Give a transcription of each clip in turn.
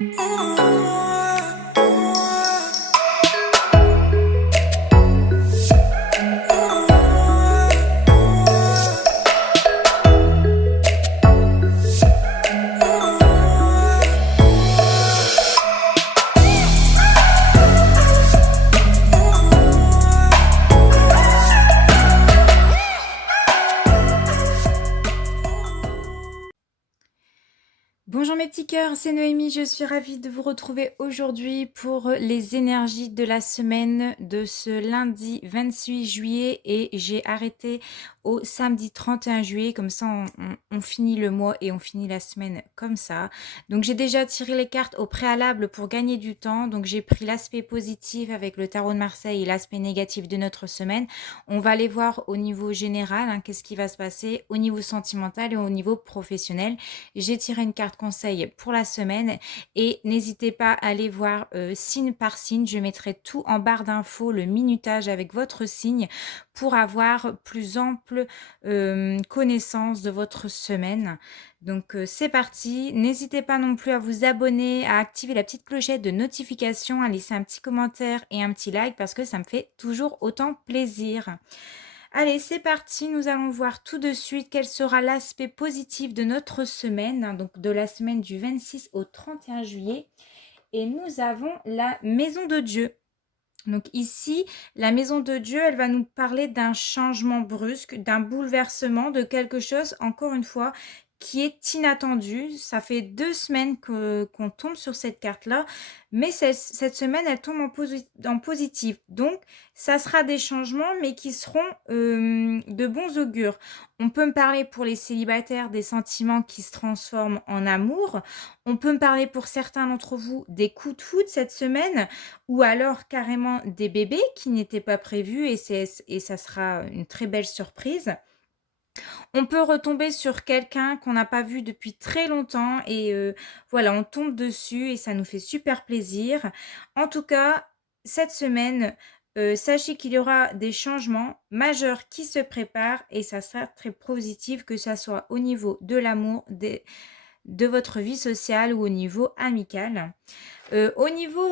Bonjour mes petits cœurs, c'est Noémie, je suis ravie de vous retrouver aujourd'hui pour les énergies de la semaine de ce lundi 28 juillet et j'ai arrêté au samedi 31 juillet, comme ça on finit le mois et on finit la semaine comme ça. Donc j'ai déjà tiré les cartes au préalable pour gagner du temps, donc j'ai pris l'aspect positif avec le tarot de Marseille et l'aspect négatif de notre semaine. On va aller voir au niveau général, hein, qu'est-ce qui va se passer au niveau sentimental et au niveau professionnel. J'ai tiré une carte conseil pour la semaine et n'hésitez pas à aller voir signe par signe. Je mettrai tout en barre d'infos, le minutage avec votre signe pour avoir plus ample connaissance de votre semaine. Donc c'est parti. N'hésitez pas non plus à vous abonner, à activer la petite clochette de notification, à laisser un petit commentaire et un petit like parce que ça me fait toujours autant plaisir. Allez, c'est parti, nous allons voir tout de suite quel sera l'aspect positif de notre semaine, hein, donc de la semaine du 26 au 31 juillet. Et nous avons la maison de Dieu. Donc ici, la maison de Dieu, elle va nous parler d'un changement brusque, d'un bouleversement, de quelque chose, encore une fois, qui est inattendu. Ça fait 2 semaines qu'on tombe sur cette carte-là, mais cette semaine, elle tombe en positif. Donc, ça sera des changements, mais qui seront de bons augures. On peut me parler pour les célibataires des sentiments qui se transforment en amour. On peut me parler pour certains d'entre vous des coups de foudre cette semaine, ou alors carrément des bébés qui n'étaient pas prévus et ça sera une très belle surprise. On peut retomber sur quelqu'un qu'on n'a pas vu depuis très longtemps et voilà, on tombe dessus et ça nous fait super plaisir. En tout cas, cette semaine, sachez qu'il y aura des changements majeurs qui se préparent et ça sera très positif, que ça soit au niveau de l'amour, de votre vie sociale ou au niveau amical. Au niveau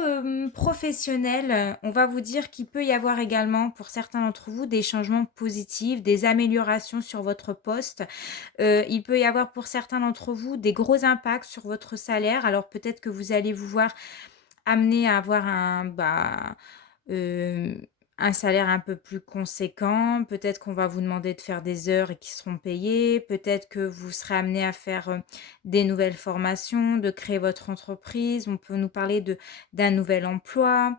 professionnel, on va vous dire qu'il peut y avoir également pour certains d'entre vous des changements positifs, des améliorations sur votre poste. Il peut y avoir pour certains d'entre vous des gros impacts sur votre salaire. Alors peut-être que vous allez vous voir amené à avoir un salaire un peu plus conséquent. Peut-être qu'on va vous demander de faire des heures et qui seront payées. Peut-être que vous serez amené à faire des nouvelles formations, de créer votre entreprise. On peut nous parler d'un nouvel emploi,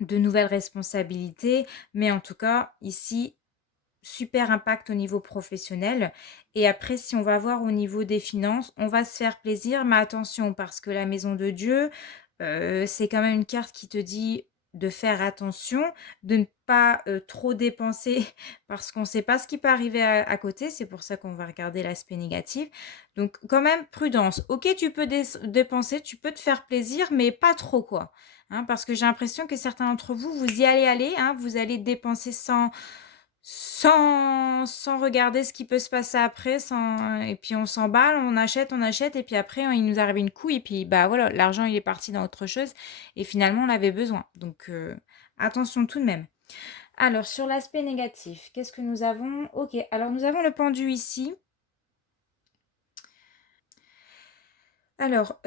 de nouvelles responsabilités. Mais en tout cas, ici, super impact au niveau professionnel. Et après, si on va voir au niveau des finances, on va se faire plaisir. Mais attention, parce que la maison de Dieu, c'est quand même une carte qui te dit de faire attention, de ne pas trop dépenser parce qu'on ne sait pas ce qui peut arriver à côté. C'est pour ça qu'on va regarder l'aspect négatif. Donc quand même, prudence. Ok, tu peux dépenser, tu peux te faire plaisir, mais pas trop quoi. Hein, parce que j'ai l'impression que certains d'entre vous, vous y aller, hein, vous allez dépenser sans regarder ce qui peut se passer après, et puis on s'emballe, on achète, et puis après, il nous arrive une couille, et puis bah voilà, l'argent il est parti dans autre chose, et finalement on avait besoin. Donc attention tout de même. Alors sur l'aspect négatif, qu'est-ce que nous avons? Ok, alors nous avons le pendu ici. Alors,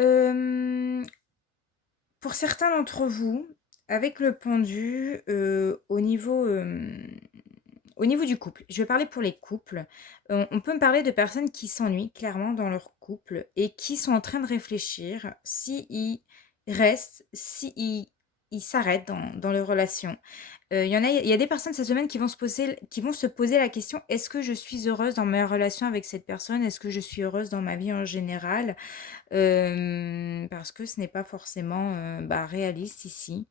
pour certains d'entre vous, avec le pendu, au niveau du couple, je vais parler pour les couples. On peut me parler de personnes qui s'ennuient clairement dans leur couple et qui sont en train de réfléchir s'ils restent, s'ils s'arrêtent dans leur relation. Il y a des personnes cette semaine qui vont se poser la question: est-ce que je suis heureuse dans ma relation avec cette personne? Est-ce que je suis heureuse dans ma vie en général? Parce que ce n'est pas forcément réaliste ici.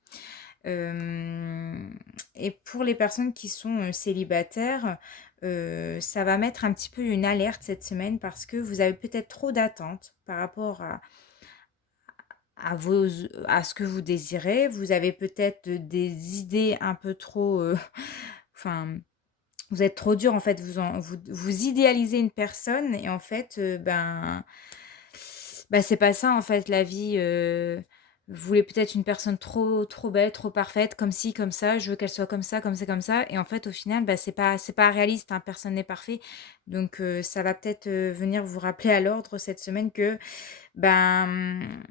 Et pour les personnes qui sont célibataires, ça va mettre un petit peu une alerte cette semaine parce que vous avez peut-être trop d'attentes par rapport à ce que vous désirez. Vous avez peut-être des idées un peu trop... Enfin, vous êtes trop dur en fait, vous idéalisez une personne et en fait, Bah, c'est pas ça en fait la vie, vous voulez peut-être une personne trop belle, trop parfaite, comme ci, comme ça, je veux qu'elle soit comme ça et en fait au final, bah, c'est pas réaliste, hein, personne n'est parfait. Donc ça va peut-être, venir vous rappeler à l'ordre cette semaine que, ben,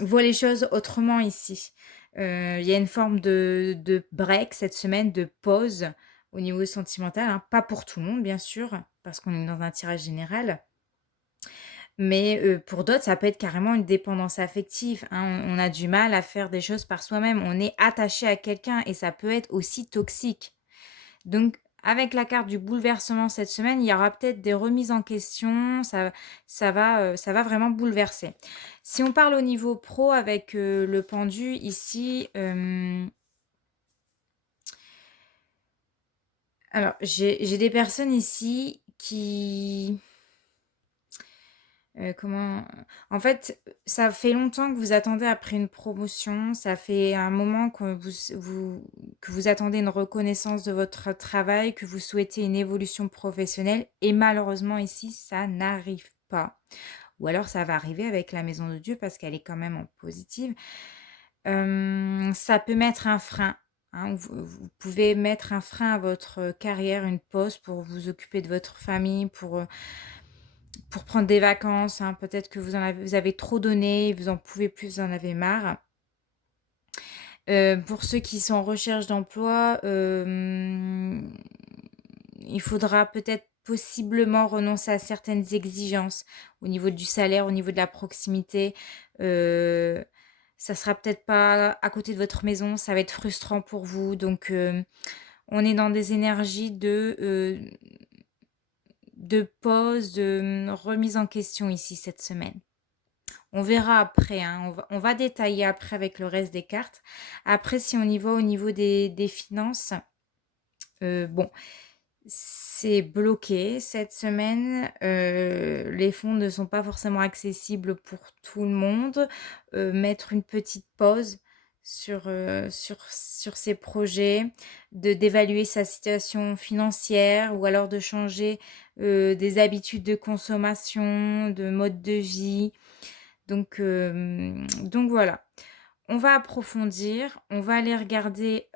vois les choses autrement ici. Il y a une forme de break cette semaine, de pause au niveau sentimental, hein, pas pour tout le monde bien sûr, parce qu'on est dans un tirage général. Mais pour d'autres, ça peut être carrément une dépendance affective, hein. On a du mal à faire des choses par soi-même. On est attaché à quelqu'un et ça peut être aussi toxique. Donc avec la carte du bouleversement cette semaine, il y aura peut-être des remises en question, ça va vraiment bouleverser. Si on parle au niveau pro avec, le pendu ici, alors j'ai des personnes ici qui comment en fait, ça fait longtemps que vous attendez après une promotion, ça fait un moment que vous attendez une reconnaissance de votre travail, que vous souhaitez une évolution professionnelle et malheureusement ici, ça n'arrive pas. Ou alors ça va arriver avec la maison de Dieu parce qu'elle est quand même en positive. Ça peut mettre un frein, hein, vous pouvez mettre un frein à votre carrière, une pause pour vous occuper de votre famille, pour prendre des vacances, hein, peut-être que vous avez trop donné, vous en pouvez plus, vous en avez marre. Pour ceux qui sont en recherche d'emploi, il faudra peut-être possiblement renoncer à certaines exigences au niveau du salaire, au niveau de la proximité. Heu, Ça sera peut-être pas à côté de votre maison, ça va être frustrant pour vous donc on est dans des énergies de pause, de remise en question ici cette semaine. On verra après, hein, on va détailler après avec le reste des cartes. Après, si on y va au niveau des finances, bon, c'est bloqué cette semaine. Les fonds ne sont pas forcément accessibles pour tout le monde. Mettre une petite pause sur ces projets, d'évaluer sa situation financière ou alors de changer, des habitudes de consommation, de mode de vie. Donc voilà. On va approfondir, on va aller regarder,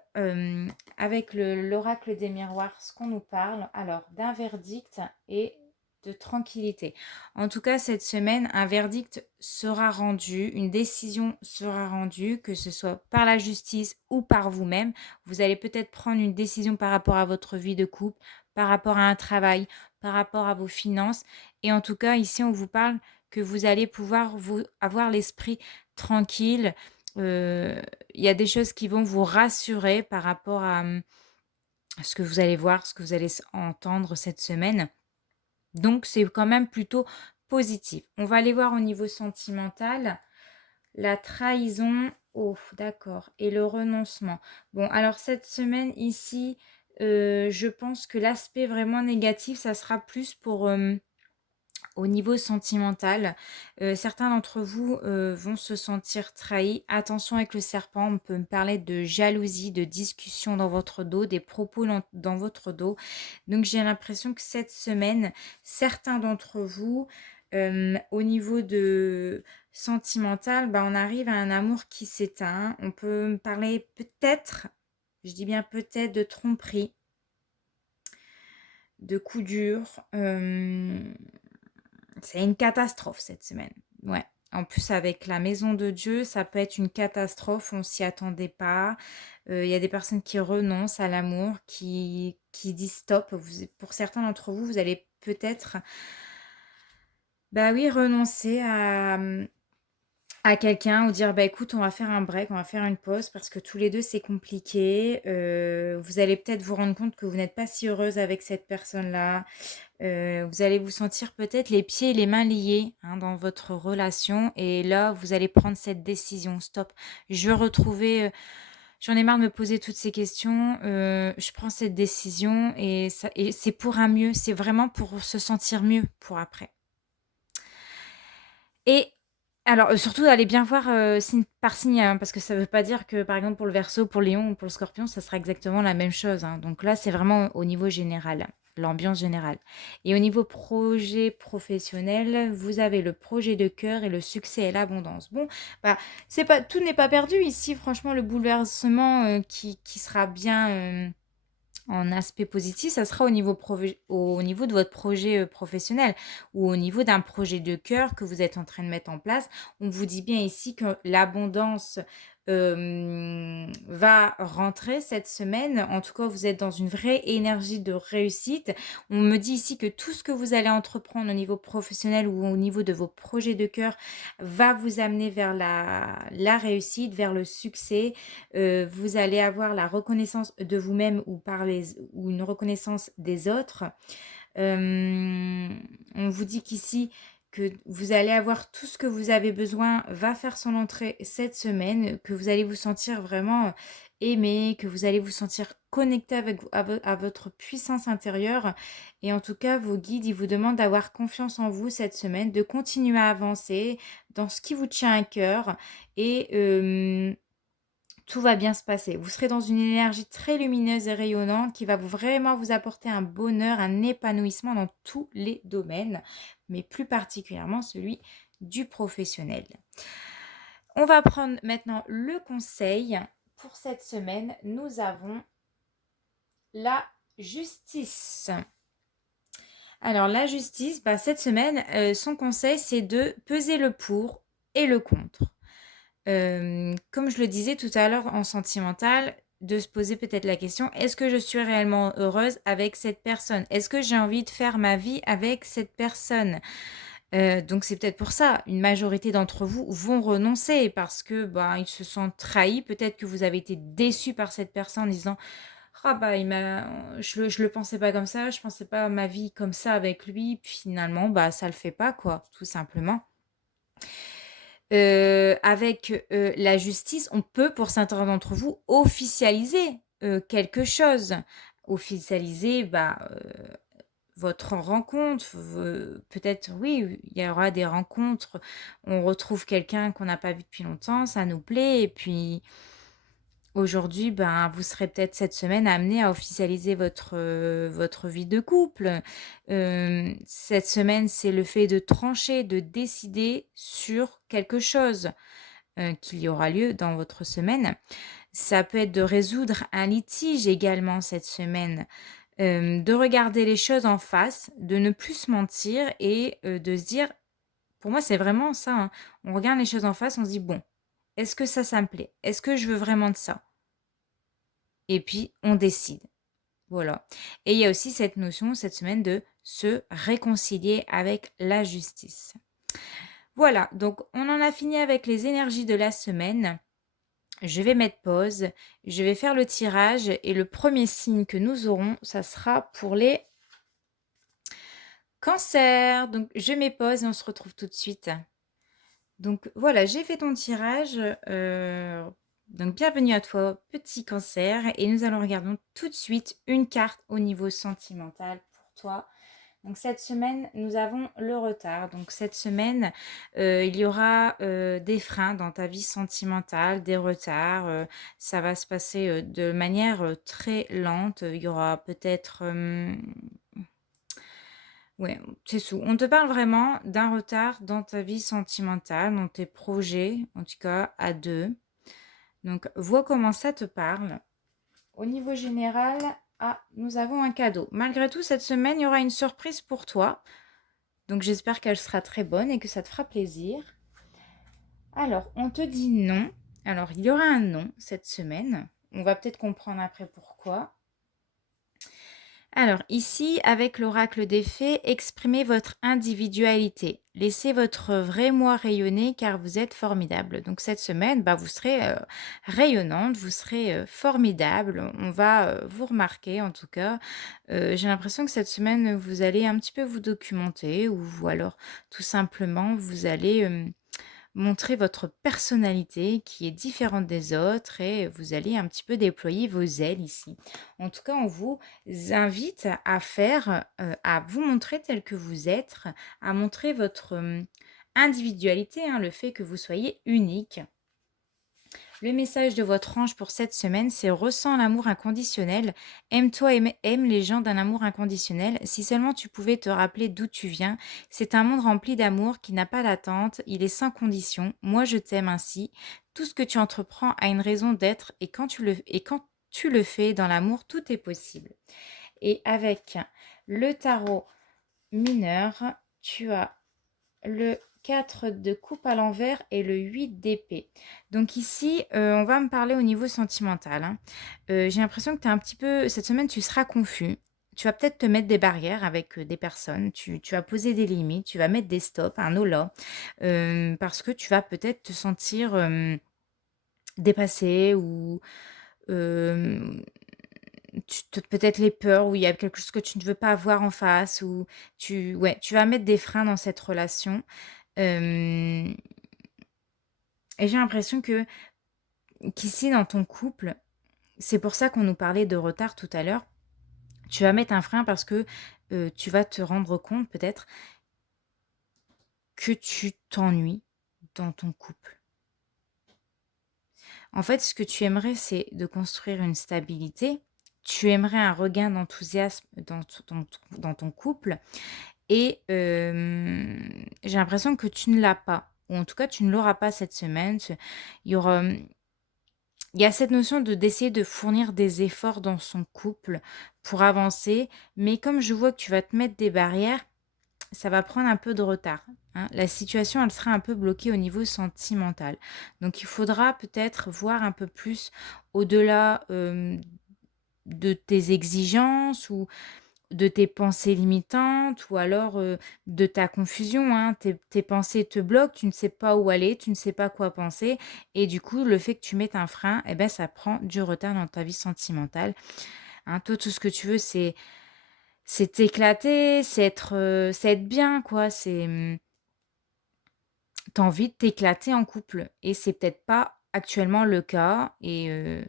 avec l'oracle des miroirs ce qu'on nous parle. Alors d'un verdict et de tranquillité. En tout cas, cette semaine, un verdict sera rendu, une décision sera rendue, que ce soit par la justice ou par vous-même. Vous allez peut-être prendre une décision par rapport à votre vie de couple, par rapport à un travail, par rapport à vos finances et en tout cas, ici, on vous parle que vous allez pouvoir vous avoir l'esprit tranquille. Il y a des choses qui vont vous rassurer par rapport à ce que vous allez voir, ce que vous allez entendre cette semaine. Donc, c'est quand même plutôt positif. On va aller voir au niveau sentimental. La trahison, oh, d'accord, et le renoncement. Bon, alors cette semaine ici, je pense que l'aspect vraiment négatif, ça sera plus pour au niveau sentimental, certains d'entre vous, vont se sentir trahis. Attention avec le serpent, on peut me parler de jalousie, de discussion dans votre dos, des propos dans votre dos. Donc j'ai l'impression que cette semaine, certains d'entre vous, au niveau de sentimental, bah, on arrive à un amour qui s'éteint. On peut me parler peut-être, je dis bien peut-être, de tromperie, de coups durs, c'est une catastrophe cette semaine. Ouais. En plus, avec la maison de Dieu, ça peut être une catastrophe, on s'y attendait pas. Il y a des personnes qui renoncent à l'amour, qui disent stop. Pour certains d'entre vous, vous allez peut-être, bah oui, renoncer à quelqu'un ou dire bah écoute, on va faire un break, on va faire une pause parce que tous les deux c'est compliqué. Vous allez peut-être vous rendre compte que vous n'êtes pas si heureuse avec cette personne-là. Vous allez vous sentir peut-être les pieds et les mains liés, hein, dans votre relation et là, vous allez prendre cette décision: «Stop, je veux retrouver, j'en ai marre de me poser toutes ces questions, je prends cette décision et c'est pour un mieux, c'est vraiment pour se sentir mieux pour après». Et alors, surtout allez bien voir, signe par signe, hein, parce que ça veut pas dire que, par exemple, pour le Verseau, pour le Lion ou pour le Scorpion, ça sera exactement la même chose, hein. Donc là, c'est vraiment au niveau général. l'ambiance générale. Et au niveau projet professionnel, vous avez le projet de cœur et le succès et l'abondance. Bon, bah, c'est pas, tout n'est pas perdu ici. Franchement, le bouleversement qui sera bien en aspect positif, ça sera au niveau de votre projet professionnel ou au niveau d'un projet de cœur que vous êtes en train de mettre en place. On vous dit bien ici que l'abondance va rentrer cette semaine. En tout cas, vous êtes dans une vraie énergie de réussite. On me dit ici que tout ce que vous allez entreprendre au niveau professionnel ou au niveau de vos projets de cœur va vous amener vers la réussite, vers le succès. Vous allez avoir la reconnaissance de vous-même ou une reconnaissance des autres. On vous dit qu'ici, que vous allez avoir tout ce que vous avez besoin va faire son entrée cette semaine, que vous allez vous sentir vraiment aimé, que vous allez vous sentir connecté à votre puissance intérieure. Et en tout cas, vos guides, ils vous demandent d'avoir confiance en vous cette semaine, de continuer à avancer dans ce qui vous tient à cœur et tout va bien se passer. Vous serez dans une énergie très lumineuse et rayonnante qui va vraiment vous apporter un bonheur, un épanouissement dans tous les domaines, mais plus particulièrement celui du professionnel. On va prendre maintenant le conseil. Pour cette semaine, nous avons la justice. Alors la justice, cette semaine, son conseil, c'est de peser le pour et le contre. Comme je le disais tout à l'heure en sentimental, de se poser peut-être la question, est-ce que je suis réellement heureuse avec cette personne? Est-ce que j'ai envie de faire ma vie avec cette personne? Donc c'est peut-être pour ça, une majorité d'entre vous vont renoncer parce que, ils se sentent trahis. Peut-être que vous avez été déçus par cette personne en disant: «Ah je le pensais pas comme ça, je pensais pas à ma vie comme ça avec lui». Puis finalement, ça le fait pas quoi, tout simplement. Avec la justice, on peut, pour certains d'entre vous, officialiser quelque chose. Officialiser votre rencontre. Peut-être, oui, il y aura des rencontres. On retrouve quelqu'un qu'on n'a pas vu depuis longtemps, ça nous plaît. Et puis, aujourd'hui, vous serez peut-être cette semaine amené à officialiser votre vie de couple. Cette semaine, c'est le fait de trancher, de décider sur quelque chose qu'il y aura lieu dans votre semaine. Ça peut être de résoudre un litige également cette semaine, de regarder les choses en face, de ne plus se mentir et de se dire, pour moi, c'est vraiment ça, hein. On regarde les choses en face, on se dit: «Bon, est-ce que ça me plaît? Est-ce que je veux vraiment de ça?» Et puis on décide. Voilà. Et il y a aussi cette notion, cette semaine, de se réconcilier avec la justice. Voilà, donc on en a fini avec les énergies de la semaine. Je vais mettre pause, je vais faire le tirage et le premier signe que nous aurons, ça sera pour les cancers. Donc je mets pause et on se retrouve tout de suite. Donc voilà, j'ai fait ton tirage. Donc bienvenue à toi, petit cancer. Et nous allons regarder tout de suite une carte au niveau sentimental pour toi. Donc cette semaine, nous avons le retard. Donc cette semaine, il y aura des freins dans ta vie sentimentale, des retards. Ça va se passer de manière très lente. Il y aura peut-être... ouais, c'est tout. On te parle vraiment d'un retard dans ta vie sentimentale, dans tes projets, en tout cas à deux. Donc, vois comment ça te parle. Au niveau général, nous avons un cadeau. Malgré tout, cette semaine, il y aura une surprise pour toi. Donc, j'espère qu'elle sera très bonne et que ça te fera plaisir. Alors, on te dit non. Alors, il y aura un non cette semaine. On va peut-être comprendre après pourquoi. Alors ici, avec l'oracle des fées, exprimez votre individualité. Laissez votre vrai moi rayonner car vous êtes formidable. Donc cette semaine, vous serez rayonnante, vous serez formidable. On va vous remarquer en tout cas. J'ai l'impression que cette semaine, vous allez un petit peu vous documenter ou alors tout simplement, vous allez montrer votre personnalité qui est différente des autres et vous allez un petit peu déployer vos ailes ici. En tout cas, on vous invite à faire, à vous montrer tel que vous êtes, à montrer votre individualité, hein, le fait que vous soyez unique. Le message de votre ange pour cette semaine, c'est ressens l'amour inconditionnel, aime-toi et aime les gens d'un amour inconditionnel. Si seulement tu pouvais te rappeler d'où tu viens, c'est un monde rempli d'amour qui n'a pas d'attente, il est sans condition. Moi, je t'aime ainsi. Tout ce que tu entreprends a une raison d'être et quand tu le fais dans l'amour, tout est possible. Et avec le tarot mineur, tu as le 4 de coupe à l'envers et le 8 d'épée. Donc ici, on va me parler au niveau sentimental, hein. J'ai l'impression que tu es un petit peu cette semaine, tu seras confus. Tu vas peut-être te mettre des barrières avec, des personnes. Tu vas poser des limites, tu vas mettre des stops, un holà, parce que tu vas peut-être te sentir, dépassé ou, hem, peut-être les peurs où il y a quelque chose que tu ne veux pas avoir en face ou tu vas mettre des freins dans cette relation. Hem et j'ai l'impression qu'ici dans ton couple, c'est pour ça qu'on nous parlait de retard tout à l'heure, tu vas mettre un frein parce que, tu vas te rendre compte peut-être que tu t'ennuies dans ton couple. En fait, ce que tu aimerais, c'est de construire une stabilité. Tu aimerais un regain d'enthousiasme dans ton couple et j'ai l'impression que tu ne l'as pas ou en tout cas, tu ne l'auras pas cette semaine. Il y aura, il y a cette notion d'essayer de fournir des efforts dans son couple pour avancer, mais comme je vois que tu vas te mettre des barrières, ça va prendre un peu de retard, hein. La situation, elle sera un peu bloquée au niveau sentimental. Donc il faudra peut-être voir un peu plus au-delà, de tes exigences ou de tes pensées limitantes ou alors, de ta confusion, hein. Tes pensées te bloquent, tu ne sais pas où aller, tu ne sais pas quoi penser et du coup, le fait que tu mettes un frein et ben, ça prend du retard dans ta vie sentimentale, hein. Toi, tout ce que tu veux, c'est t'éclater, c'est être bien quoi, tu envie de t'éclater en couple et c'est peut-être pas actuellement le cas et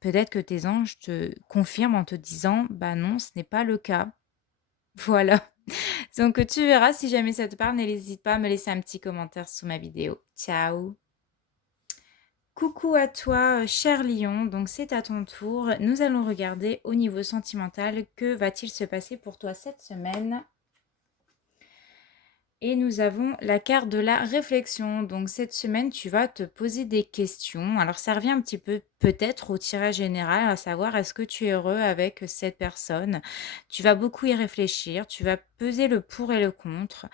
peut-être que tes anges te confirment en te disant: «Bah non, ce n'est pas le cas». Voilà. Donc, tu verras si jamais ça te parle, n'hésite pas à me laisser un petit commentaire sous ma vidéo. Ciao. Coucou à toi, cher lion, donc c'est à ton tour. Nous allons regarder au niveau sentimental, que va-t-il se passer pour toi cette semaine? Et nous avons la carte de la réflexion. Donc cette semaine, tu vas te poser des questions. Alors ça revient un petit peu peut-être au tirage général, à savoir est-ce que tu es heureux avec cette personne? Tu vas beaucoup y réfléchir, tu vas peser le pour et le contre.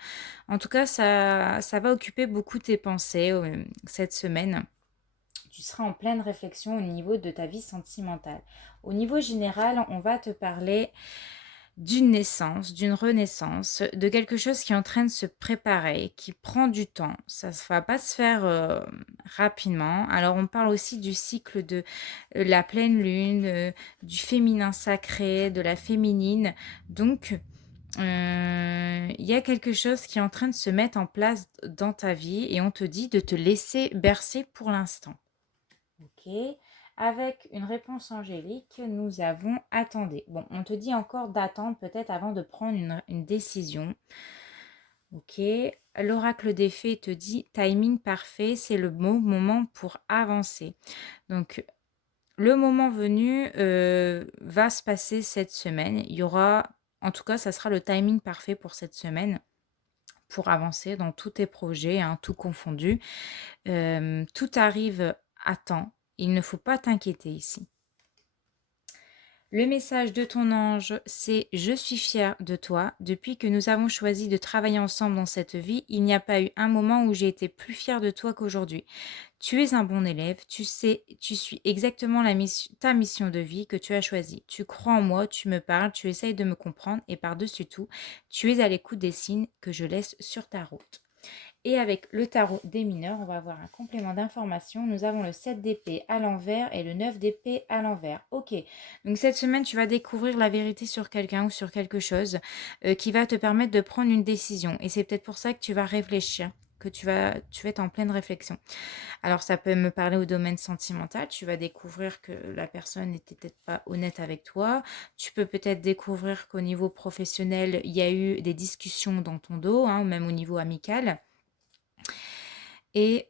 En tout cas, ça va occuper beaucoup tes pensées cette semaine. Tu seras en pleine réflexion au niveau de ta vie sentimentale. Au niveau général, on va te parler d'une naissance, d'une renaissance, de quelque chose qui est en train de se préparer, qui prend du temps. Ça ne va pas se faire rapidement. Alors on parle aussi du cycle de la pleine lune, du féminin sacré, de la féminine. Donc il y a quelque chose qui est en train de se mettre en place dans ta vie et on te dit de te laisser bercer pour l'instant. Ok. Avec une réponse angélique, nous avons attendez. Bon, on te dit encore d'attendre peut-être avant de prendre une décision. Ok. L'oracle des fées te dit timing parfait, c'est le bon moment pour avancer. Donc, le moment venu va se passer cette semaine. Il y aura, en tout cas, ça sera le timing parfait pour cette semaine pour avancer dans tous tes projets, hein, tout confondu. Tout arrive à temps. Il ne faut pas t'inquiéter ici. Le message de ton ange, c'est: je suis fière de toi. Depuis que nous avons choisi de travailler ensemble dans cette vie, il n'y a pas eu un moment où j'ai été plus fière de toi qu'aujourd'hui. Tu es un bon élève, tu sais, tu suis exactement ta mission de vie que tu as choisie. Tu crois en moi, tu me parles, tu essayes de me comprendre et par-dessus tout, tu es à l'écoute des signes que je laisse sur ta route. Et avec le tarot des mineurs, on va avoir un complément d'information. Nous avons le 7 d'épée à l'envers et le 9 d'épée à l'envers. Ok, donc cette semaine, tu vas découvrir la vérité sur quelqu'un ou sur quelque chose qui va te permettre de prendre une décision. Et c'est peut-être pour ça que tu vas réfléchir, que tu vas être en pleine réflexion. Alors ça peut me parler au domaine sentimental. Tu vas découvrir que la personne n'était peut-être pas honnête avec toi. Tu peux peut-être découvrir qu'au niveau professionnel, il y a eu des discussions dans ton dos, hein, ou même au niveau amical. Et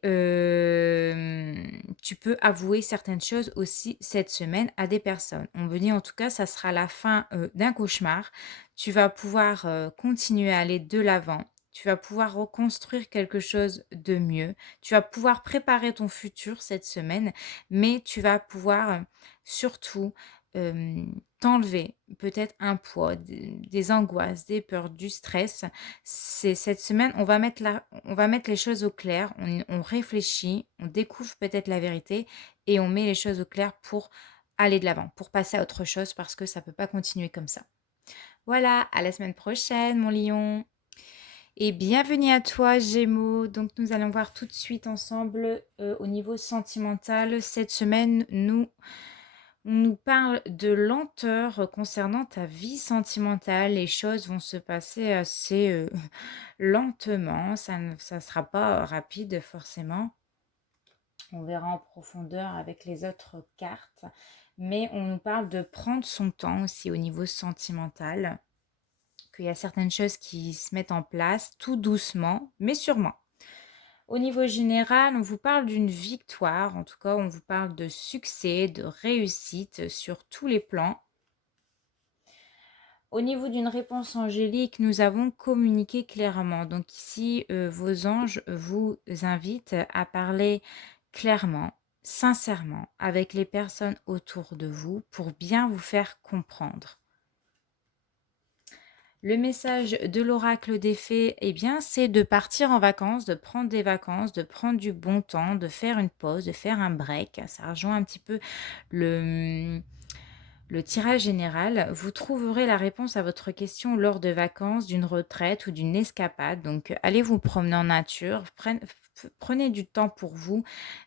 tu peux avouer certaines choses aussi cette semaine à des personnes. On me dit en tout cas, ça sera la fin, d'un cauchemar. Tu vas pouvoir, continuer à aller de l'avant. Tu vas pouvoir reconstruire quelque chose de mieux. Tu vas pouvoir préparer ton futur cette semaine, mais tu vas pouvoir, surtout, t'enlever peut-être un poids, des angoisses, des peurs, du stress. C'est cette semaine, on va mettre les choses au clair, on réfléchit, on découvre peut-être la vérité et on met les choses au clair pour aller de l'avant, pour passer à autre chose parce que ça peut pas continuer comme ça. Voilà, à la semaine prochaine mon lion et bienvenue à toi Gémeaux. Donc nous allons voir tout de suite ensemble, au niveau sentimental. Cette semaine, on nous parle de lenteur concernant ta vie sentimentale. Les choses vont se passer assez, lentement, ça ne ça sera pas rapide forcément. On verra en profondeur avec les autres cartes, mais on nous parle de prendre son temps aussi au niveau sentimental, qu'il y a certaines choses qui se mettent en place tout doucement, mais sûrement. Au niveau général, on vous parle d'une victoire, en tout cas, on vous parle de succès, de réussite sur tous les plans. Au niveau d'une réponse angélique, nous avons communiqué clairement. Donc ici, vos anges vous invitent à parler clairement, sincèrement, avec les personnes autour de vous pour bien vous faire comprendre. Le message de l'oracle des fées, eh bien, c'est de partir en vacances, de prendre des vacances, de prendre du bon temps, de faire une pause, de faire un break. Ça rejoint un petit peu le tirage général. Vous trouverez la réponse à votre question lors de vacances, d'une retraite ou d'une escapade. Donc, allez vous promener en nature, prenez du temps pour vous,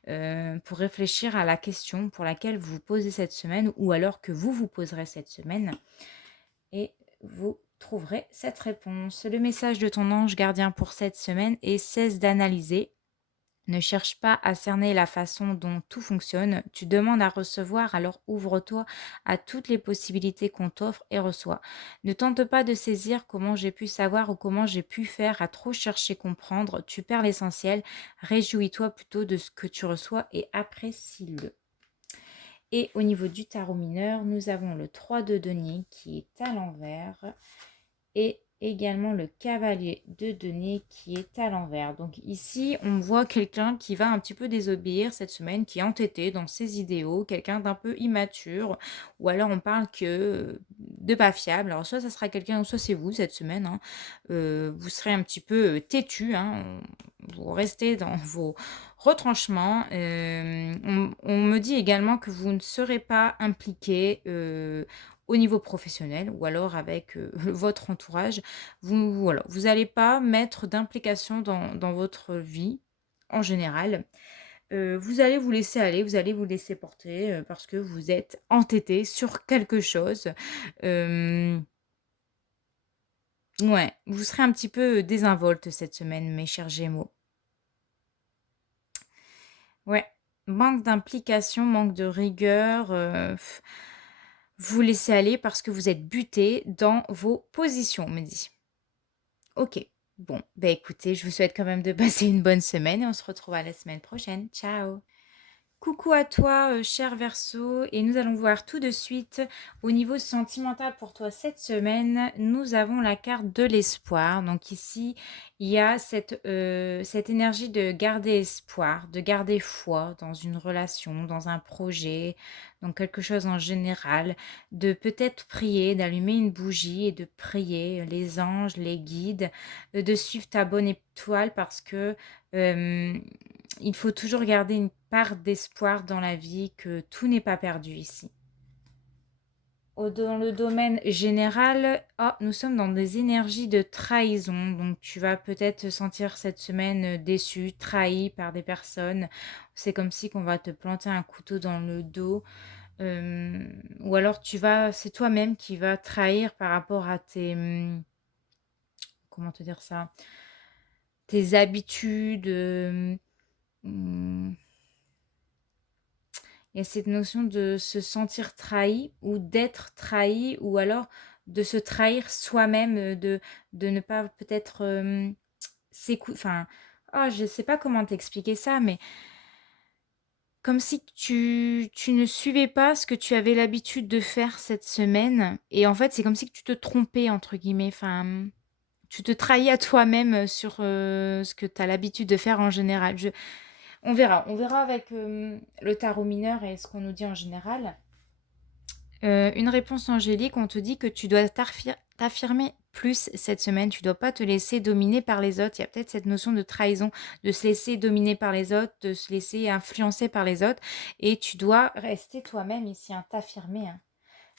pour réfléchir à la question pour laquelle vous vous posez cette semaine ou alors que vous vous poserez cette semaine. Et vous trouverez cette réponse. Le message de ton ange gardien pour cette semaine est: cesse d'analyser. Ne cherche pas à cerner la façon dont tout fonctionne. Tu demandes à recevoir, alors ouvre-toi à toutes les possibilités qu'on t'offre et reçois. Ne tente pas de saisir comment j'ai pu savoir ou comment j'ai pu faire, à trop chercher comprendre. Tu perds l'essentiel. Réjouis-toi plutôt de ce que tu reçois et apprécie-le. Et au niveau du tarot mineur, nous avons le 3 de denier qui est à l'envers et également le cavalier de denier qui est à l'envers. Donc ici, on voit quelqu'un qui va un petit peu désobéir cette semaine, qui est entêté dans ses idéaux, quelqu'un d'un peu immature, ou alors on parle que de pas fiable. Alors soit ça sera quelqu'un, soit c'est vous cette semaine, hein. Vous serez un petit peu têtu, hein. Vous restez dans vos retranchements. On me dit également que vous ne serez pas impliqué au niveau professionnel ou alors avec votre entourage. Voilà, vous n'allez pas mettre d'implication dans votre vie en général. Vous allez vous laisser aller, vous allez vous laisser porter parce que vous êtes entêté sur quelque chose. Euh, ouais, vous serez un petit peu désinvolte cette semaine, mes chers Gémeaux. Ouais, manque d'implication, manque de rigueur. Vous laissez aller parce que vous êtes buté dans vos positions, on me dit. Ok, bon, bah écoutez, je vous souhaite quand même de passer une bonne semaine et on se retrouve à la semaine prochaine. Ciao! Coucou à toi, cher Verseau, et nous allons voir tout de suite au niveau sentimental pour toi cette semaine. Nous avons la carte de l'espoir. Donc ici, il y a cette énergie de garder espoir, de garder foi dans une relation, dans un projet, dans quelque chose en général, de peut-être prier, d'allumer une bougie et de prier les anges, les guides, de suivre ta bonne étoile parce que il faut toujours garder une part d'espoir dans la vie, que tout n'est pas perdu ici. Dans le domaine général, nous sommes dans des énergies de trahison. Donc, tu vas peut-être te sentir cette semaine déçu, trahi par des personnes. C'est comme si qu'on va te planter un couteau dans le dos. Ou alors, c'est toi-même qui vas trahir par rapport à comment te dire ça? Tes habitudes. Hum, Il y a cette notion de se sentir trahi ou d'être trahi ou alors de se trahir soi-même, de ne pas peut-être s'écouter. Enfin, je ne sais pas comment t'expliquer ça, mais comme si tu ne suivais pas ce que tu avais l'habitude de faire cette semaine et en fait, c'est comme si que tu te «trompais» entre guillemets, enfin, tu te trahis à toi-même, sur, ce que tu as l'habitude de faire en général. Je on verra avec, le tarot mineur et ce qu'on nous dit en général. Une réponse angélique, on te dit que tu dois t'affirmer plus cette semaine, tu dois pas te laisser dominer par les autres. Il y a peut-être cette notion de trahison, de se laisser dominer par les autres, de se laisser influencer par les autres et tu dois rester toi-même ici, hein, t'affirmer, hein.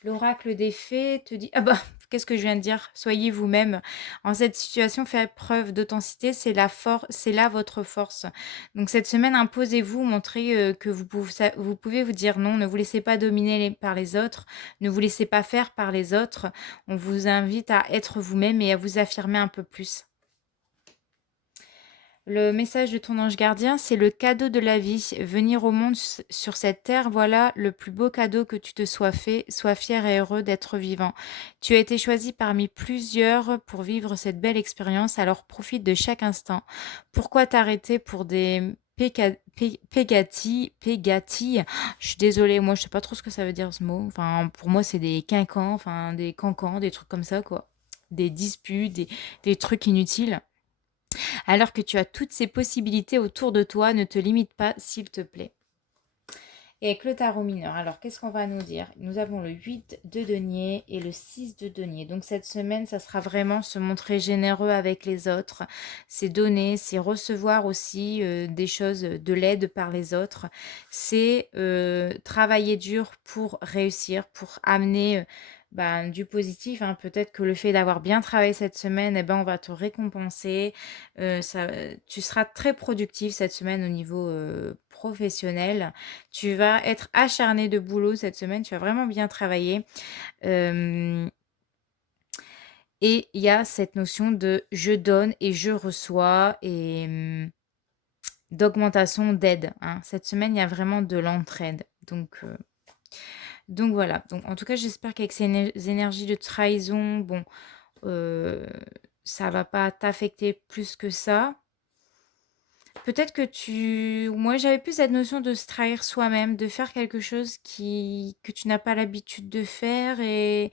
L'oracle des fées te dit ah bah, qu'est-ce que je viens de dire? Soyez vous-même. En cette situation, faites preuve d'authenticité, c'est là votre force. Donc cette semaine, imposez-vous, montrez, que vous pouvez vous dire non, ne vous laissez pas dominer par les autres, ne vous laissez pas faire par les autres. On vous invite à être vous-même et à vous affirmer un peu plus. Le message de ton ange gardien, c'est le cadeau de la vie. Venir au monde sur cette terre, voilà le plus beau cadeau que tu te sois fait. Sois fier et heureux d'être vivant. Tu as été choisi parmi plusieurs pour vivre cette belle expérience, alors profite de chaque instant. Pourquoi t'arrêter pour des pégati, je suis désolée, moi je sais pas trop ce que ça veut dire ce mot. Enfin, pour moi c'est des quinquans, enfin des cancans, des trucs comme ça quoi. Des disputes, des trucs inutiles. Alors que tu as toutes ces possibilités autour de toi, ne te limite pas, s'il te plaît. Et avec le tarot mineur, alors qu'est-ce qu'on va nous dire? Nous avons le 8 de denier et le 6 de denier. Donc cette semaine, ça sera vraiment se montrer généreux avec les autres. C'est donner, c'est recevoir aussi des choses, de l'aide par les autres. C'est travailler dur pour réussir, pour amener du positif, hein. Peut-être que le fait d'avoir bien travaillé cette semaine, eh ben, on va te récompenser. Tu seras très productif cette semaine au niveau professionnel. Tu vas être acharné de boulot cette semaine, tu vas vraiment bien travailler. Hem et il y a cette notion de je donne et je reçois et d'augmentation d'aide, hein. Cette semaine, il y a vraiment de l'entraide. Donc voilà. Donc en tout cas, j'espère qu'avec ces énergies de trahison, bon, heu, ça va pas t'affecter plus que ça. Peut-être que moi, j'avais plus cette notion de se trahir soi-même, de faire quelque chose que tu n'as pas l'habitude de faire et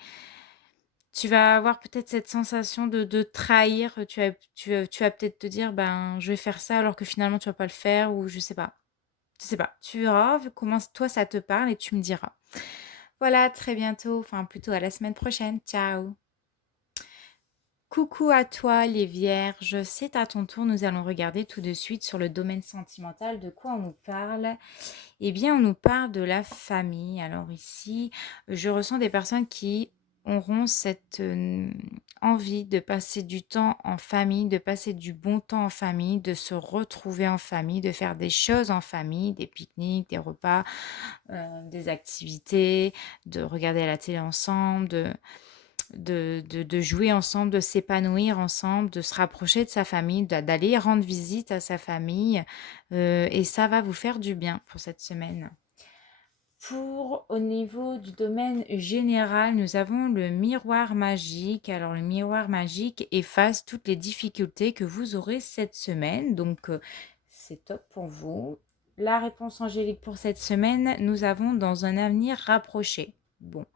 tu vas avoir peut-être cette sensation de trahir. Tu vas peut-être te dire: «Ben, je vais faire ça», alors que finalement tu vas pas le faire ou je sais pas. Je sais pas. Tu verras comment toi ça te parle et tu me diras. Voilà, à très bientôt, enfin plutôt à la semaine prochaine. Ciao. Coucou à toi les vierges, c'est à ton tour, nous allons regarder tout de suite sur le domaine sentimental de quoi on nous parle. Eh bien, on nous parle de la famille. Alors ici, je ressens des personnes qui auront cette envie de passer du temps en famille, de passer du bon temps en famille, de se retrouver en famille, de faire des choses en famille, des pique-niques, des repas, des activités, de regarder la télé ensemble, de jouer ensemble, de s'épanouir ensemble, de se rapprocher de sa famille, d'aller rendre visite à sa famille. Et ça va vous faire du bien pour cette semaine. Pour au niveau du domaine général, nous avons le miroir magique. Alors le miroir magique efface toutes les difficultés que vous aurez cette semaine. Donc c'est top pour vous. La réponse angélique pour cette semaine, nous avons dans un avenir rapproché. Bon,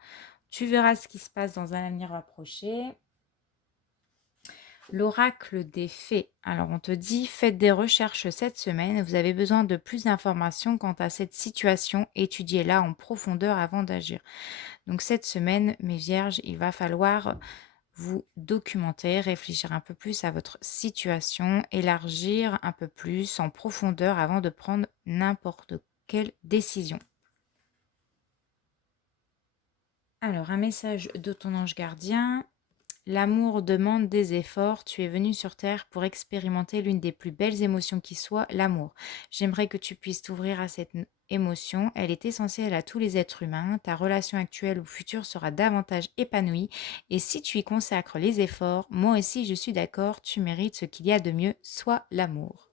tu verras ce qui se passe dans un avenir rapproché. L'oracle des fées. Alors on te dit, faites des recherches cette semaine. Vous avez besoin de plus d'informations quant à cette situation. Étudiez-la en profondeur avant d'agir. Donc cette semaine, mes vierges, il va falloir vous documenter, réfléchir un peu plus à votre situation, élargir un peu plus en profondeur avant de prendre n'importe quelle décision. Alors, un message de ton ange gardien. L'amour demande des efforts. Tu es venu sur Terre pour expérimenter l'une des plus belles émotions qui soit, l'amour. J'aimerais que tu puisses t'ouvrir à cette émotion. Elle est essentielle à tous les êtres humains. Ta relation actuelle ou future sera davantage épanouie. Et si tu y consacres les efforts, moi aussi je suis d'accord, tu mérites ce qu'il y a de mieux, soit l'amour.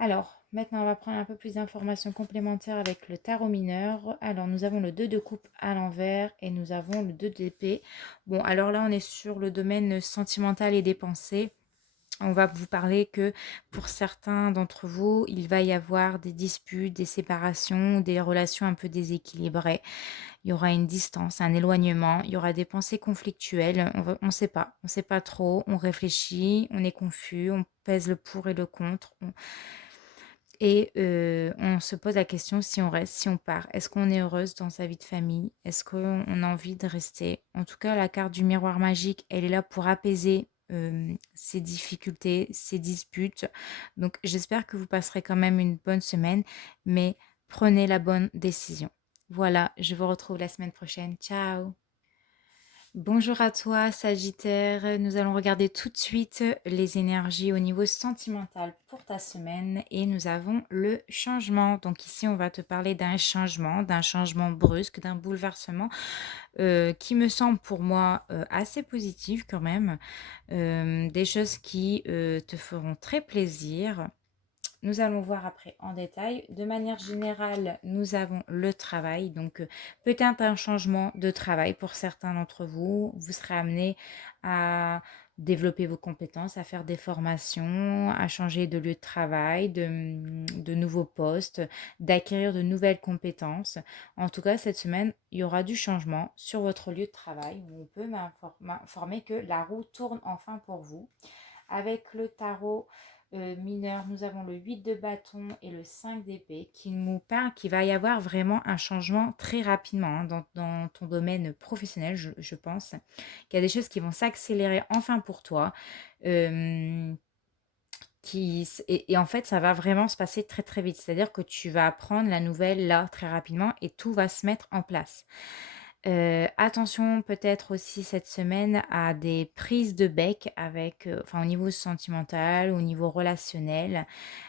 Alors, maintenant, on va prendre un peu plus d'informations complémentaires avec le tarot mineur. Alors, nous avons le 2 de coupe à l'envers et nous avons le 2 d'épée. Bon, alors là, on est sur le domaine sentimental et des pensées. On va vous parler que pour certains d'entre vous, il va y avoir des disputes, des séparations, des relations un peu déséquilibrées. Il y aura une distance, un éloignement, il y aura des pensées conflictuelles. On sait pas, on sait pas trop, on réfléchit, on est confus, on pèse le pour et le contre. Et on se pose la question si on reste, si on part. Est-ce qu'on est heureuse dans sa vie de famille? Est-ce qu'on a envie de rester? En tout cas, la carte du miroir magique, elle est là pour apaiser ces difficultés, ces disputes. Donc, j'espère que vous passerez quand même une bonne semaine, mais prenez la bonne décision. Voilà, je vous retrouve la semaine prochaine. Ciao! Bonjour à toi, Sagittaire. Nous allons regarder tout de suite les énergies au niveau sentimental pour ta semaine et nous avons le changement. Donc ici, on va te parler d'un changement brusque, d'un bouleversement qui me semble pour moi assez positif quand même. Des choses qui te feront très plaisir. Nous allons voir après en détail. De manière générale, nous avons le travail. Donc, peut-être un changement de travail pour certains d'entre vous. Vous serez amené à développer vos compétences, à faire des formations, à changer de lieu de travail, de nouveaux postes, d'acquérir de nouvelles compétences. En tout cas, cette semaine, il y aura du changement sur votre lieu de travail. On peut m'informer que la roue tourne enfin pour vous. Avec le tarot mineur, nous avons le 8 de bâton et le 5 d'épée qui nous parle qu'il va y avoir vraiment un changement très rapidement dans ton domaine professionnel, je pense. Qu'il y a des choses qui vont s'accélérer enfin pour toi. Et en fait, ça va vraiment se passer très très vite. C'est-à-dire que tu vas apprendre la nouvelle là très rapidement et tout va se mettre en place. Attention peut-être aussi cette semaine à des prises de bec avec, enfin au niveau sentimental, au niveau relationnel.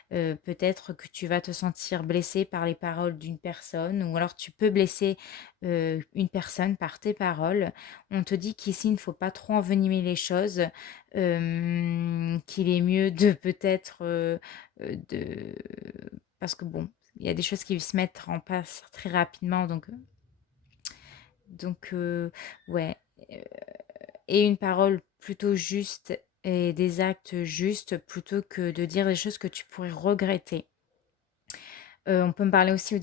Peut-être que tu vas te sentir blessé par les paroles d'une personne ou alors tu peux blesser une personne par tes paroles. On te dit qu'ici il ne faut pas trop envenimer les choses, qu'il est mieux de peut-être de... Parce que bon, il y a des choses qui se mettent en place très rapidement, donc, ouais, heu et une parole plutôt juste et des actes justes plutôt que de dire des choses que tu pourrais regretter. On peut me parler aussi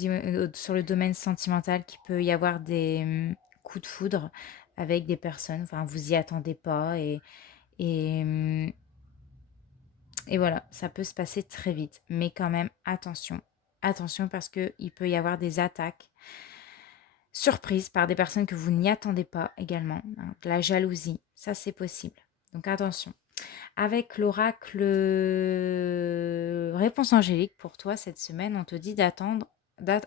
sur le domaine sentimental qu'il peut y avoir des, coups de foudre avec des personnes, enfin vous y attendez pas et mmh et voilà, ça peut se passer très vite. Mais quand même attention, attention parce qu'il peut y avoir des attaques surprise par des personnes que vous n'y attendez pas également, hein, de la jalousie, ça c'est possible. Donc attention. Avec l'oracle réponse angélique pour toi cette semaine, on te dit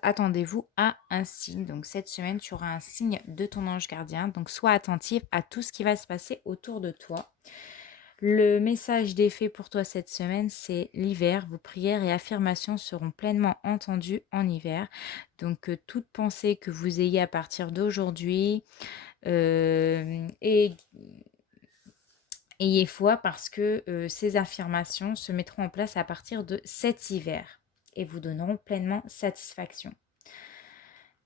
attendez-vous à un signe. Donc cette semaine, tu auras un signe de ton ange gardien. Donc sois attentif à tout ce qui va se passer autour de toi. Le message d'effet pour toi cette semaine, c'est l'hiver. Vos prières et affirmations seront pleinement entendues en hiver. Donc, toute pensée que vous ayez à partir d'aujourd'hui, et ayez foi parce que ces affirmations se mettront en place à partir de cet hiver et vous donneront pleinement satisfaction.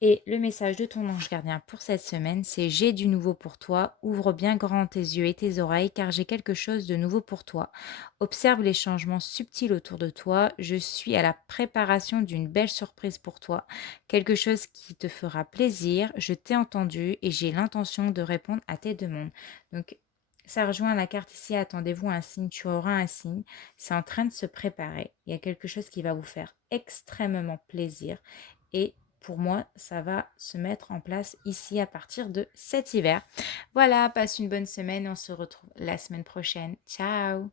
Et le message de ton ange gardien pour cette semaine, c'est j'ai du nouveau pour toi, ouvre bien grand tes yeux et tes oreilles car j'ai quelque chose de nouveau pour toi. Observe les changements subtils autour de toi, je suis à la préparation d'une belle surprise pour toi, quelque chose qui te fera plaisir, je t'ai entendu et j'ai l'intention de répondre à tes demandes. Donc ça rejoint la carte ici, attendez-vous un signe, tu auras un signe, c'est en train de se préparer, il y a quelque chose qui va vous faire extrêmement plaisir et pour moi, ça va se mettre en place ici à partir de cet hiver. Voilà, passe une bonne semaine. On se retrouve la semaine prochaine. Ciao!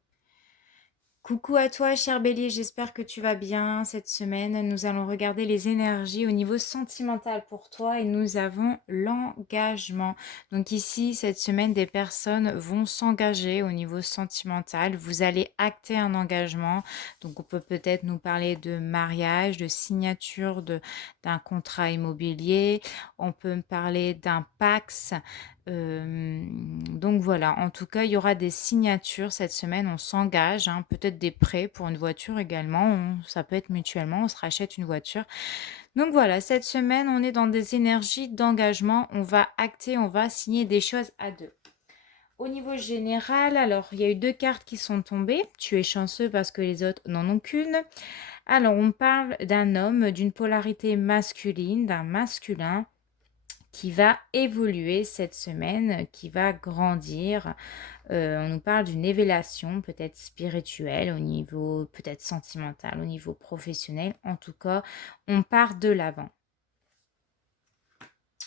Coucou à toi, cher Bélier, j'espère que tu vas bien cette semaine. Nous allons regarder les énergies au niveau sentimental pour toi et nous avons l'engagement. Donc ici, cette semaine, des personnes vont s'engager au niveau sentimental. Vous allez acter un engagement. Donc on peut peut-être nous parler de mariage, de signature d'un contrat immobilier. On peut me parler d'un Pax. Donc voilà, en tout cas, il y aura des signatures cette semaine, on s'engage, hein, peut-être des prêts pour une voiture également, ça peut être mutuellement, on se rachète une voiture. Donc voilà, cette semaine, on est dans des énergies d'engagement, on va acter, on va signer des choses à deux. Au niveau général, alors il y a eu 2 cartes qui sont tombées. Tu es chanceux parce que les autres n'en ont qu'une. Alors on parle d'un homme, d'une polarité masculine, d'un masculin qui va évoluer cette semaine, qui va grandir. On nous parle d'une élévation peut-être spirituelle, au niveau peut-être sentimental, au niveau professionnel. En tout cas, on part de l'avant.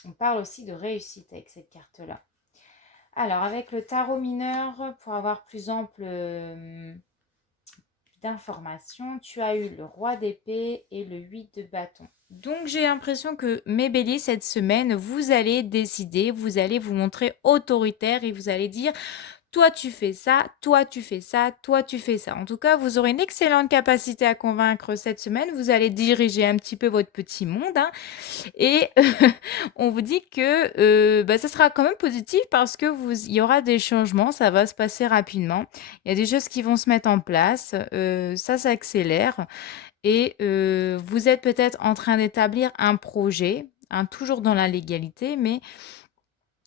On parle aussi de réussite avec cette carte-là. Alors, avec le tarot mineur, pour avoir plus ample d'informations, tu as eu le roi d'épée et le 8 de bâton. Donc, j'ai l'impression que mes béliers, cette semaine, vous allez décider, vous allez vous montrer autoritaire et vous allez dire toi tu fais ça, toi tu fais ça, toi tu fais ça. En tout cas, vous aurez une excellente capacité à convaincre cette semaine. Vous allez diriger un petit peu votre petit monde, hein. Et on vous dit que ça sera quand même positif parce que il y aura des changements, ça va se passer rapidement. Il y a des choses qui vont se mettre en place, ça s'accélère. Et vous êtes peut-être en train d'établir un projet, hein, toujours dans la légalité, mais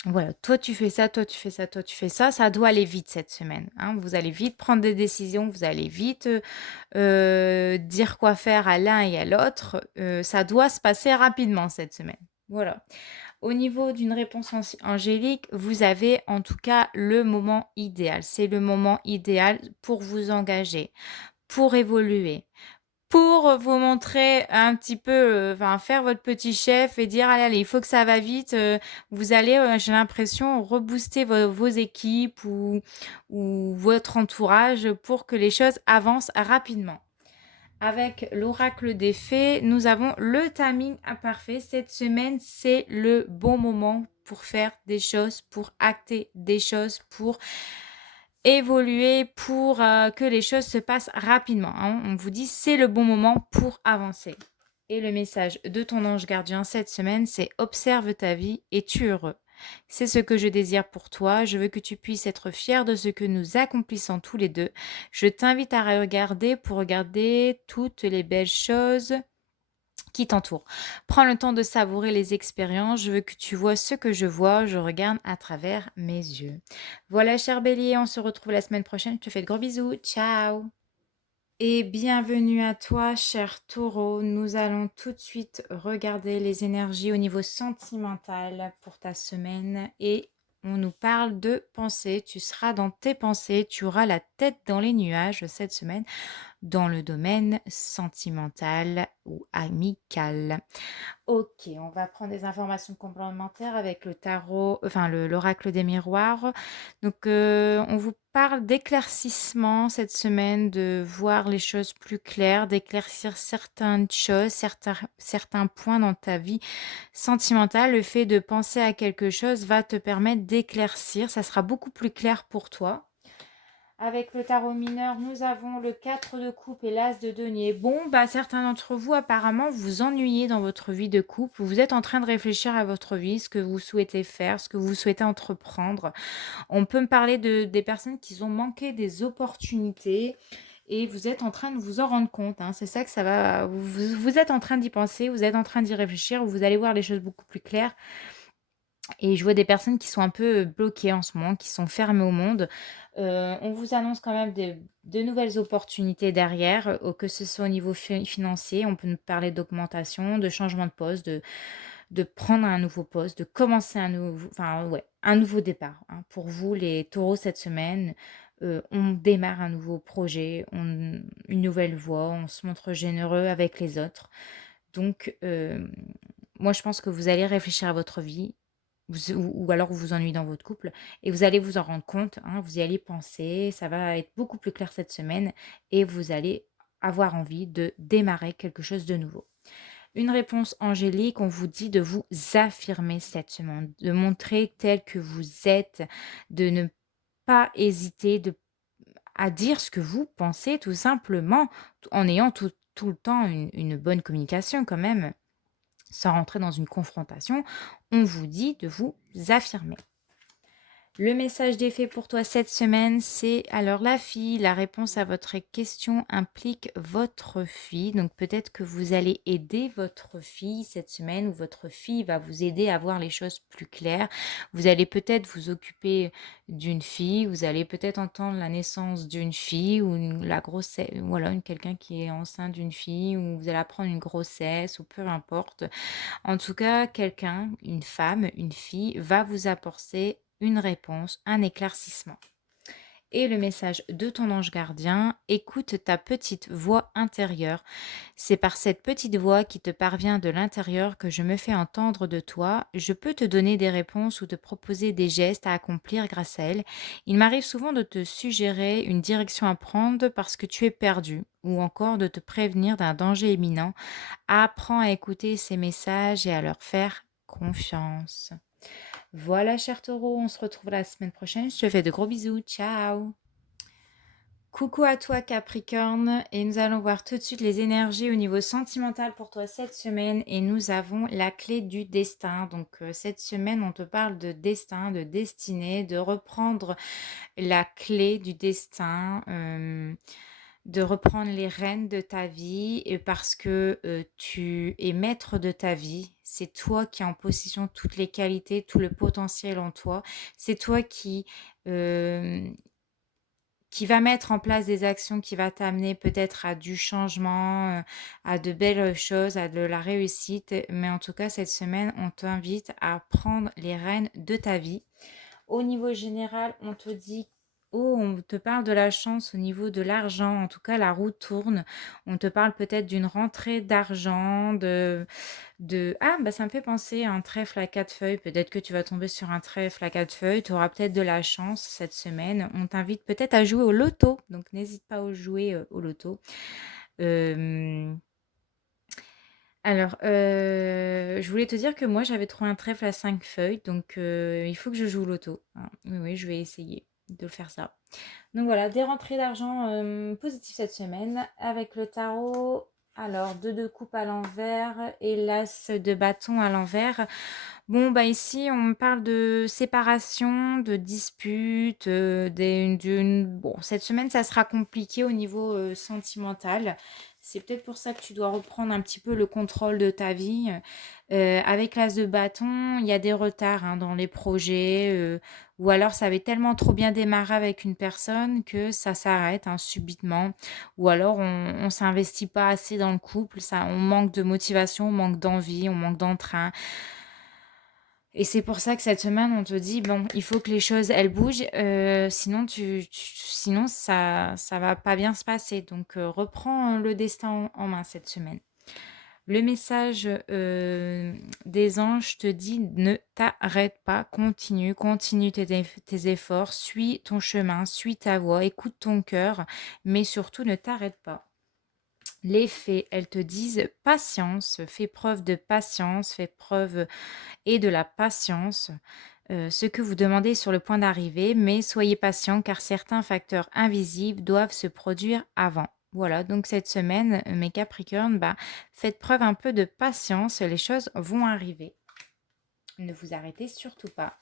voilà, toi tu fais ça, toi tu fais ça, toi tu fais ça, ça doit aller vite cette semaine, hein. Vous allez vite prendre des décisions, vous allez vite dire quoi faire à l'un et à l'autre. Ça doit se passer rapidement cette semaine. Voilà. Au niveau d'une réponse angélique, vous avez en tout cas le moment idéal. C'est le moment idéal pour vous engager, pour évoluer, pour vous montrer un petit peu, enfin faire votre petit chef et dire: «Allez, allez, il faut que ça va vite», vous allez, j'ai l'impression, rebooster vos équipes ou votre entourage pour que les choses avancent rapidement. Avec l'oracle des fées, nous avons le timing imparfait. Cette semaine, c'est le bon moment pour faire des choses, pour acter des choses, pour évoluer, pour que les choses se passent rapidement, hein. On vous dit c'est le bon moment pour avancer. Et le message de ton ange gardien cette semaine, c'est observe ta vie et tu es heureux. C'est ce que je désire pour toi. Je veux que tu puisses être fier de ce que nous accomplissons tous les deux. Je t'invite à regarder pour regarder toutes les belles choses qui t'entourent. Prends le temps de savourer les expériences. Je veux que tu vois ce que je vois. Je regarde à travers mes yeux. Voilà, cher bélier, on se retrouve la semaine prochaine. Je te fais de gros bisous. Ciao! Et bienvenue à toi, cher taureau. Nous allons tout de suite regarder les énergies au niveau sentimental pour ta semaine et on nous parle de pensée. Tu seras dans tes pensées, tu auras la tête dans les nuages cette semaine dans le domaine sentimental ou amical. Ok, on va prendre des informations complémentaires avec le tarot, enfin l'oracle des miroirs. Donc, on vous parle d'éclaircissement cette semaine, de voir les choses plus claires, d'éclaircir certaines choses, certains points dans ta vie sentimentale. Le fait de penser à quelque chose va te permettre d'éclaircir, ça sera beaucoup plus clair pour toi. Avec le tarot mineur, nous avons le 4 de coupe et l'as de denier. Bon, certains d'entre vous, apparemment, vous ennuyez dans votre vie de couple. Vous êtes en train de réfléchir à votre vie, ce que vous souhaitez faire, ce que vous souhaitez entreprendre. On peut me parler des personnes qui ont manqué des opportunités et vous êtes en train de vous en rendre compte, hein. C'est ça que ça va. Vous êtes en train d'y penser, vous êtes en train d'y réfléchir, vous allez voir les choses beaucoup plus claires. Et je vois des personnes qui sont un peu bloquées en ce moment, qui sont fermées au monde. On vous annonce quand même de nouvelles opportunités derrière, que ce soit au niveau financier. On peut nous parler d'augmentation, de changement de poste, de prendre un nouveau poste, de commencer un nouveau départ, hein. Pour vous, les taureaux, cette semaine, on démarre un nouveau projet, une nouvelle voie, on se montre généreux avec les autres. Donc, moi, je pense que vous allez réfléchir à votre vie ou alors vous vous ennuyez dans votre couple et vous allez vous en rendre compte, hein, vous y allez penser, ça va être beaucoup plus clair cette semaine et vous allez avoir envie de démarrer quelque chose de nouveau. Une réponse angélique, on vous dit de vous affirmer cette semaine, de montrer tel que vous êtes, de ne pas hésiter à dire ce que vous pensez tout simplement, en ayant tout le temps une bonne communication quand même sans rentrer dans une confrontation, on vous dit de vous affirmer. Le message d'effet pour toi cette semaine, c'est alors la fille, la réponse à votre question implique votre fille. Donc peut-être que vous allez aider votre fille cette semaine ou votre fille va vous aider à voir les choses plus claires. Vous allez peut-être vous occuper d'une fille, vous allez peut-être entendre la naissance d'une fille ou la grossesse, voilà, quelqu'un qui est enceinte d'une fille ou vous allez apprendre une grossesse ou peu importe. En tout cas, quelqu'un, une femme, une fille, va vous apporter une réponse, un éclaircissement. Et le message de ton ange gardien, écoute ta petite voix intérieure. C'est par cette petite voix qui te parvient de l'intérieur que je me fais entendre de toi. Je peux te donner des réponses ou te proposer des gestes à accomplir grâce à elle. Il m'arrive souvent de te suggérer une direction à prendre parce que tu es perdu ou encore de te prévenir d'un danger imminent. Apprends à écouter ces messages et à leur faire confiance. Voilà, cher taureau, on se retrouve la semaine prochaine. Je te fais de gros bisous. Ciao. Coucou à toi Capricorne et nous allons voir tout de suite les énergies au niveau sentimental pour toi cette semaine et nous avons la clé du destin. Donc cette semaine on te parle de destin, de destinée, de reprendre la clé du destin, de reprendre les rênes de ta vie et parce que tu es maître de ta vie. C'est toi qui es en possession de toutes les qualités, tout le potentiel en toi. C'est toi qui va mettre en place des actions qui va t'amener peut-être à du changement, à de belles choses, à de la réussite. Mais en tout cas, cette semaine, on t'invite à prendre les rênes de ta vie. Au niveau général, on te dit, oh, on te parle de la chance au niveau de l'argent. En tout cas, la roue tourne. On te parle peut-être d'une rentrée d'argent, Ah, bah ça me fait penser à un trèfle à 4 feuilles. Peut-être que tu vas tomber sur un trèfle à 4 feuilles. Tu auras peut-être de la chance cette semaine. On t'invite peut-être à jouer au loto. Donc, n'hésite pas à jouer au loto. Euh, alors, je voulais te dire que moi, j'avais trouvé un trèfle à 5 feuilles. Donc, il faut que je joue au loto, hein. Oui, oui, je vais essayer de faire ça. Donc voilà, des rentrées d'argent positives cette semaine avec le tarot. Alors, 2 de coupe à l'envers et l'as de bâton à l'envers. Bon, bah ici, on me parle de séparation, de dispute, bon, cette semaine, ça sera compliqué au niveau sentimental. C'est peut-être pour ça que tu dois reprendre un petit peu le contrôle de ta vie. Avec l'as de bâton, il y a des retards hein, dans les projets, ou alors ça avait tellement trop bien démarré avec une personne que ça s'arrête hein, subitement, ou alors on s'investit pas assez dans le couple, on manque de motivation, on manque d'envie, on manque d'entrain. Et c'est pour ça que cette semaine, on te dit, bon, il faut que les choses, elles bougent, sinon, sinon ça va pas bien se passer. Donc, reprends le destin en main cette semaine. Le message des anges te dit, ne t'arrête pas, continue tes efforts, suis ton chemin, suis ta voie, écoute ton cœur, mais surtout ne t'arrête pas. Les fées, elles te disent patience, fais preuve de patience, fais preuve et de la patience. Ce que vous demandez est sur le point d'arriver, mais soyez patient car certains facteurs invisibles doivent se produire avant. Voilà, donc cette semaine, mes Capricornes, faites preuve un peu de patience, les choses vont arriver. Ne vous arrêtez surtout pas.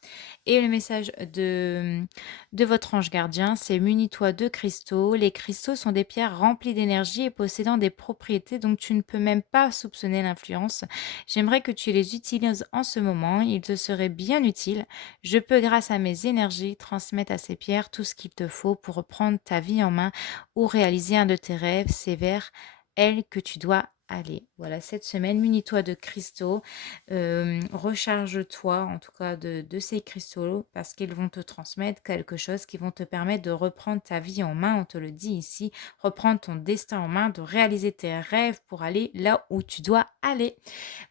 Et le message de votre ange gardien, c'est munis-toi de cristaux. Les cristaux sont des pierres remplies d'énergie et possédant des propriétés dont tu ne peux même pas soupçonner l'influence. J'aimerais que tu les utilises en ce moment. Ils te seraient bien utiles. Je peux, grâce à mes énergies, transmettre à ces pierres tout ce qu'il te faut pour reprendre ta vie en main ou réaliser un de tes rêves. C'est vers elles que tu dois aller. Voilà, cette semaine, munis-toi de cristaux. Recharge-toi en tout cas de ces cristaux parce qu'ils vont te transmettre quelque chose qui vont te permettre de reprendre ta vie en main, on te le dit ici, reprendre ton destin en main, de réaliser tes rêves pour aller là où tu dois aller.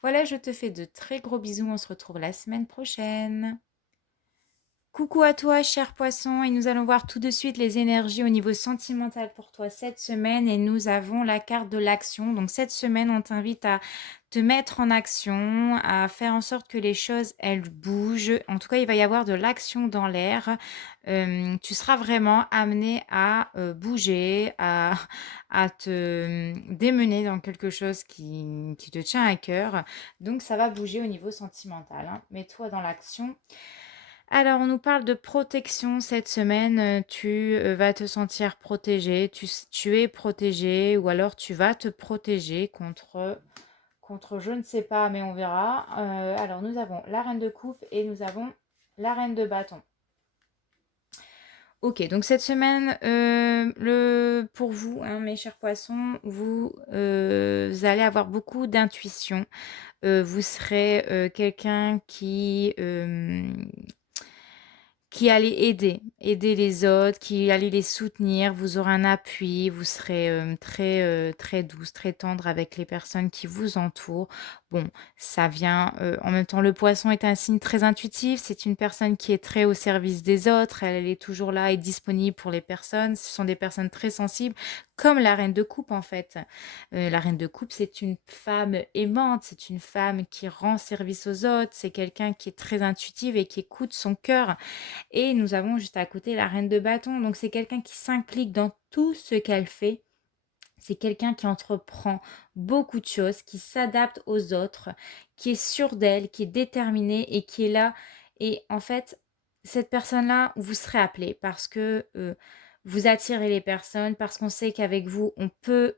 Voilà, je te fais de très gros bisous, on se retrouve la semaine prochaine. Coucou à toi, cher poisson, et nous allons voir tout de suite les énergies au niveau sentimental pour toi cette semaine, et nous avons la carte de l'action. Donc cette semaine, on t'invite à te mettre en action, à faire en sorte que les choses, elles bougent. En tout cas, il va y avoir de l'action dans l'air. Tu seras vraiment amené à bouger, à te démener dans quelque chose qui te tient à cœur. Donc ça va bouger au niveau sentimental, hein. Mets-toi dans l'action. Alors, on nous parle de protection cette semaine. Tu vas te sentir protégé, tu es protégé, ou alors tu vas te protéger contre je ne sais pas, mais on verra. Alors, nous avons la reine de coupe et nous avons la reine de bâton. Ok, donc cette semaine, pour vous, hein, mes chers poissons, vous allez avoir beaucoup d'intuition. Vous serez quelqu'un qui allait aider les autres, qui allait les soutenir, vous aurez un appui, vous serez très douce, très tendre avec les personnes qui vous entourent. Bon, ça vient, en même temps, le poisson est un signe très intuitif, c'est une personne qui est très au service des autres, elle est toujours là et disponible pour les personnes, ce sont des personnes très sensibles, comme la reine de coupe en fait. La reine de coupe, c'est une femme aimante, c'est une femme qui rend service aux autres, c'est quelqu'un qui est très intuitive et qui écoute son cœur. Et nous avons juste à côté la reine de bâton. Donc c'est quelqu'un qui s'implique dans tout ce qu'elle fait. C'est quelqu'un qui entreprend beaucoup de choses, qui s'adapte aux autres, qui est sûre d'elle, qui est déterminée et qui est là. Et en fait, cette personne-là, vous serez appelé parce que vous attirez les personnes, parce qu'on sait qu'avec vous, on peut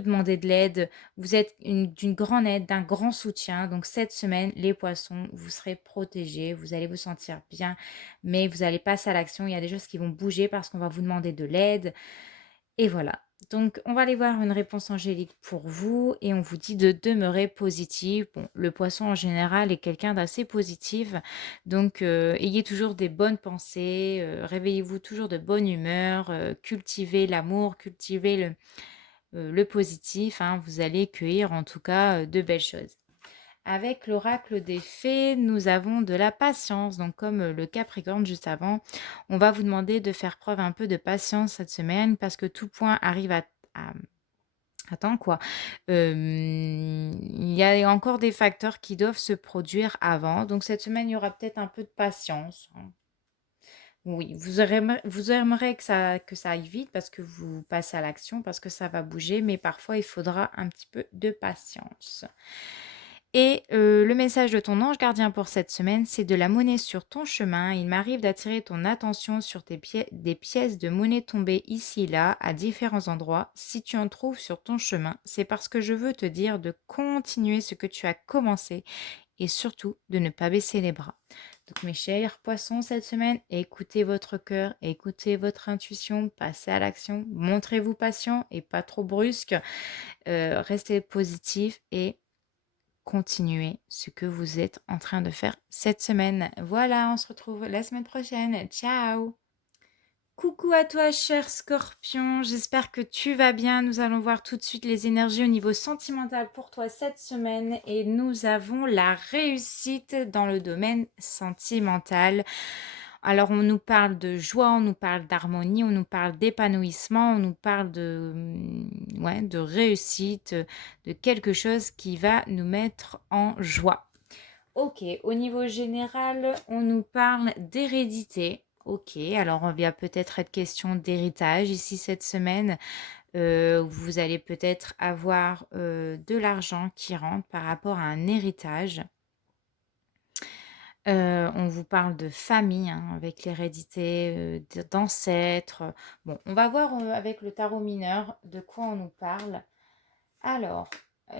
demander de l'aide. Vous êtes d'une grande aide, d'un grand soutien. Donc cette semaine, les poissons, vous serez protégés, vous allez vous sentir bien, mais vous allez passer à l'action. Il y a des choses qui vont bouger parce qu'on va vous demander de l'aide. Et voilà. Donc, on va aller voir une réponse angélique pour vous et on vous dit de demeurer positif. Bon, le poisson en général est quelqu'un d'assez positif. Donc, ayez toujours des bonnes pensées, réveillez-vous toujours de bonne humeur, cultivez l'amour, cultivez le positif, hein. Vous allez cueillir en tout cas de belles choses. Avec l'oracle des fées, nous avons de la patience. Donc, comme le Capricorne juste avant, on va vous demander de faire preuve un peu de patience cette semaine parce que tout point arrive à temps, quoi. Il y a encore des facteurs qui doivent se produire avant. Donc, cette semaine, il y aura peut-être un peu de patience, hein. Oui, vous aimeriez que ça aille vite parce que vous passez à l'action, parce que ça va bouger, mais parfois, il faudra un petit peu de patience. Et le message de ton ange gardien pour cette semaine, c'est de la monnaie sur ton chemin. Il m'arrive d'attirer ton attention sur des pièces de monnaie tombées ici et là, à différents endroits. Si tu en trouves sur ton chemin, c'est parce que je veux te dire de continuer ce que tu as commencé et surtout de ne pas baisser les bras. Donc mes chers poissons, cette semaine, écoutez votre cœur, écoutez votre intuition, passez à l'action, montrez-vous patient et pas trop brusque, restez positif et continuez ce que vous êtes en train de faire cette semaine. Voilà, on se retrouve la semaine prochaine. Ciao! Coucou à toi, cher Scorpion. J'espère que tu vas bien. Nous allons voir tout de suite les énergies au niveau sentimental pour toi cette semaine. Et nous avons la réussite dans le domaine sentimental. Alors, on nous parle de joie, on nous parle d'harmonie, on nous parle d'épanouissement, on nous parle de réussite, de quelque chose qui va nous mettre en joie. Ok, au niveau général, on nous parle d'hérédité. Ok, alors il va peut-être être question d'héritage ici cette semaine. Vous allez peut-être avoir de l'argent qui rentre par rapport à un héritage. On vous parle de famille, hein, avec l'hérédité, d'ancêtres. Bon, on va voir avec le tarot mineur de quoi on nous parle. Alors,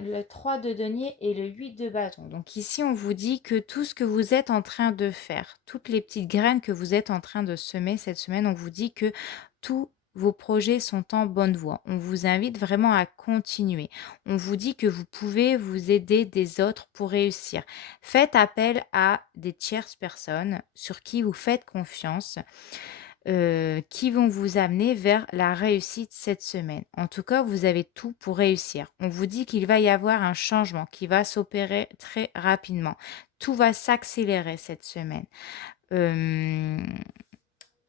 le 3 de denier et le 8 de bâton. Donc ici, on vous dit que tout ce que vous êtes en train de faire, toutes les petites graines que vous êtes en train de semer cette semaine, on vous dit que tous vos projets sont en bonne voie. On vous invite vraiment à continuer. On vous dit que vous pouvez vous aider des autres pour réussir. Faites appel à des tierces personnes sur qui vous faites confiance, qui vont vous amener vers la réussite cette semaine. En tout cas, vous avez tout pour réussir. On vous dit qu'il va y avoir un changement qui va s'opérer très rapidement. Tout va s'accélérer cette semaine.